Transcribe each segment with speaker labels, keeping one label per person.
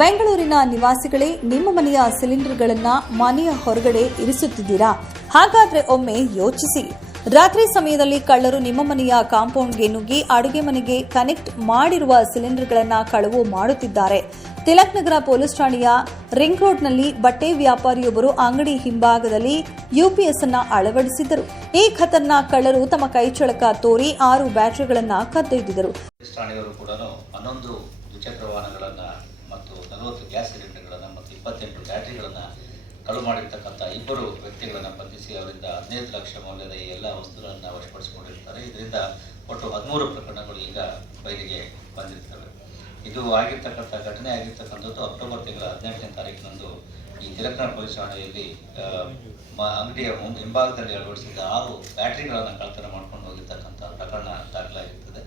Speaker 1: ಬೆಂಗಳೂರಿನ ನಿವಾಸಿಗಳೇ ನಿಮ್ಮ ಮನೆಯ ಸಿಲಿಂಡರ್ಗಳನ್ನ ಮನೆಯ ಹೊರಗಡೆ ಇರಿಸುತ್ತಿದ್ದೀರಾ? ಹಾಗಾದ್ರೆ ಒಮ್ಮೆ ಯೋಚಿಸಿ. ರಾತ್ರಿ ಸಮಯದಲ್ಲಿ ಕಳ್ಳರು ನಿಮ್ಮ ಮನೆಯ ಕಾಂಪೌಂಡ್ಗೆ ನುಗ್ಗಿ ಅಡುಗೆ ಮನೆಗೆ ಕನೆಕ್ಟ್ ಮಾಡಿರುವ ಸಿಲಿಂಡರ್ಗಳನ್ನ ಕಳವು ಮಾಡುತ್ತಿದ್ದಾರೆ. ತಿಲಕ್ ನಗರ ಪೊಲೀಸ್ ಠಾಣೆಯ ರಿಂಗ್ ರೋಡ್ನಲ್ಲಿ ಬಟ್ಟೆ ವ್ಯಾಪಾರಿಯೊಬ್ಬರು ಅಂಗಡಿ ಹಿಂಭಾಗದಲ್ಲಿ ಯುಪಿಎಸ್ ಅನ್ನ ಅಳವಡಿಸಿದ್ದರು. ಈ ಖತರ್ನಾಕ್ ಕಳ್ಳರು ತಮ್ಮ ಕೈಚಳಕ ತೋರಿ ಆರು ಬ್ಯಾಟರಿಗಳನ್ನ ಕದ್ದೊಯ್ದಿದ್ದರು.
Speaker 2: ಮತ್ತು ನಲವತ್ತು ಗ್ಯಾಸ್ ಸಿಲಿಂಡರ್ಗಳನ್ನು ಮತ್ತು ಇಪ್ಪತ್ತೆಂಟು ಬ್ಯಾಟರಿಗಳನ್ನು ಕಳು ಮಾಡಿರ್ತಕ್ಕಂಥ ಇಬ್ಬರು ವ್ಯಕ್ತಿಗಳನ್ನು ಬಂಧಿಸಿ ಅವರಿಂದ ಹದಿನೈದು ಲಕ್ಷ ಮೌಲ್ಯದ ಈ ಎಲ್ಲ ವಸ್ತುಗಳನ್ನು ವಶಪಡಿಸಿಕೊಂಡಿರ್ತಾರೆ. ಇದರಿಂದ ಒಟ್ಟು ಹದಿಮೂರು ಪ್ರಕರಣಗಳು ಈಗ ಬಯಲಿಗೆ ಬಂದಿರ್ತವೆ. ಇದು ಆಗಿರ್ತಕ್ಕಂಥ ಘಟನೆ ಆಗಿರ್ತಕ್ಕಂಥದ್ದು ಅಕ್ಟೋಬರ್ ತಿಂಗಳ ಹದಿನೆಂಟನೇ ತಾರೀಕಿನಂದು ಈ ತಿಲಕನ ಪೊಲೀಸ್ ಠಾಣೆಯಲ್ಲಿ ಅಂಗಡಿಯ ಹಿಂಭಾಗದಲ್ಲಿ ಅಳವಡಿಸಿದ್ದ ಆರು ಬ್ಯಾಟ್ರಿಗಳನ್ನು ಕಳ್ಳತನ ಮಾಡ್ಕೊಂಡು ಹೋಗಿರ್ತಕ್ಕಂಥ ಪ್ರಕರಣ ದಾಖಲಾಗಿರ್ತದೆ.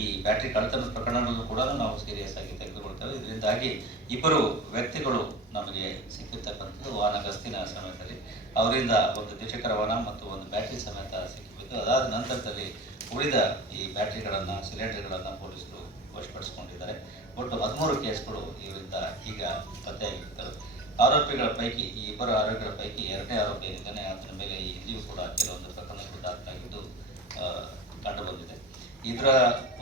Speaker 2: ಈ ಬ್ಯಾಟ್ರಿ ಕಳ್ಳತನ ಪ್ರಕರಣಗಳನ್ನು ಕೂಡ ನಾವು ಸೀರಿಯಸ್ ಆಗಿ ತೆಗೆದುಕೊಳ್ತೇವೆ ಇದರಿಂದಾಗಿ ಇಬ್ಬರು ವ್ಯಕ್ತಿಗಳು ನಮಗೆ ಸಿಕ್ಕಿರ್ತಕ್ಕಂಥದ್ದು ವಾಹನ ಗಸ್ತಿನ ಸಮಯದಲ್ಲಿ ಅವರಿಂದ ಒಂದು ದ್ವಿಚಕ್ರ ವಾಹನ ಮತ್ತು ಒಂದು ಬ್ಯಾಟರಿ ಸಮೇತ ಸಿಕ್ಕಿಬಿಟ್ಟು ಅದಾದ ನಂತರದಲ್ಲಿ ಉಳಿದ ಈ ಬ್ಯಾಟರಿಗಳನ್ನು, ಸಿಲಿಂಡರ್ಗಳನ್ನು ಪೊಲೀಸರು ವಶಪಡಿಸಿಕೊಂಡಿದ್ದಾರೆ. ಒಟ್ಟು ಹದಿಮೂರು ಕೇಸ್ಗಳು ಇವರಿಂದ ಈಗ ಪತ್ತೆಯಾಗಿರ್ತವೆ ಆರೋಪಿಗಳ ಪೈಕಿ ಈ ಇಬ್ಬರು ಆರೋಪಿಗಳ ಪೈಕಿ ಎರಡನೇ ಆರೋಪಿ ಏನಿದ್ದಾನೆ ಅದರ ಮೇಲೆ ಇಲ್ಲಿಯೂ ಕೂಡ ಕೆಲವೊಂದು ಪ್ರಕರಣಗಳು ದಾಖಲಾಗಿದ್ದು ಇದರ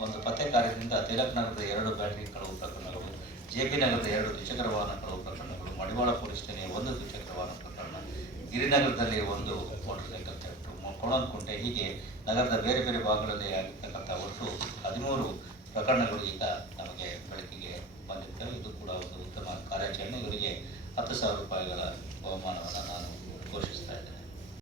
Speaker 2: ಒಂದು ಪತ್ತೆ ಕಾರ್ಯದಿಂದ ತಿಲಕ್ ನಗರದ ಎರಡು ಬ್ಯಾಟರಿ ಕಳವು ಪ್ರಕರಣಗಳು, ಜೆ ಪಿ ನಗರದ ಎರಡು ದ್ವಿಚಕ್ರ ವಾಹನ ಕಳವು ಪ್ರಕರಣಗಳು, ಮಡಿವಾಳ ಪೊಲೀಸ್ ಠಾಣೆಯ ಒಂದು ದ್ವಿಚಕ್ರ ವಾಹನ ಪ್ರಕರಣ, ಗಿರಿನಗರದಲ್ಲಿ ಒಂದು ಮೋಟರ್ ಸೈಕಲ್ ಥೆಫ್ಟ್ ಕೊಣಂಕುಂಟೆ ಹೀಗೆ ನಗರದ ಬೇರೆ ಬೇರೆ ಭಾಗಗಳಲ್ಲಿ ಆಗಿರ್ತಕ್ಕಂಥ ಒಟ್ಟು ಹದಿಮೂರು ಪ್ರಕರಣಗಳು ಈಗ ನಮಗೆ ಬೆಳಕಿಗೆ ಬಂದಿರ್ತವೆ. ಇದು ಕೂಡ ಒಂದು ಉತ್ತಮ ಕಾರ್ಯಾಚರಣೆ. ಇವರಿಗೆ ಹತ್ತು ಸಾವಿರ ರೂಪಾಯಿಗಳ ಬಹುಮಾನವನ್ನು ನಾನು ಘೋಷಿಸ್ತಾ ಇದ್ದೇನೆ.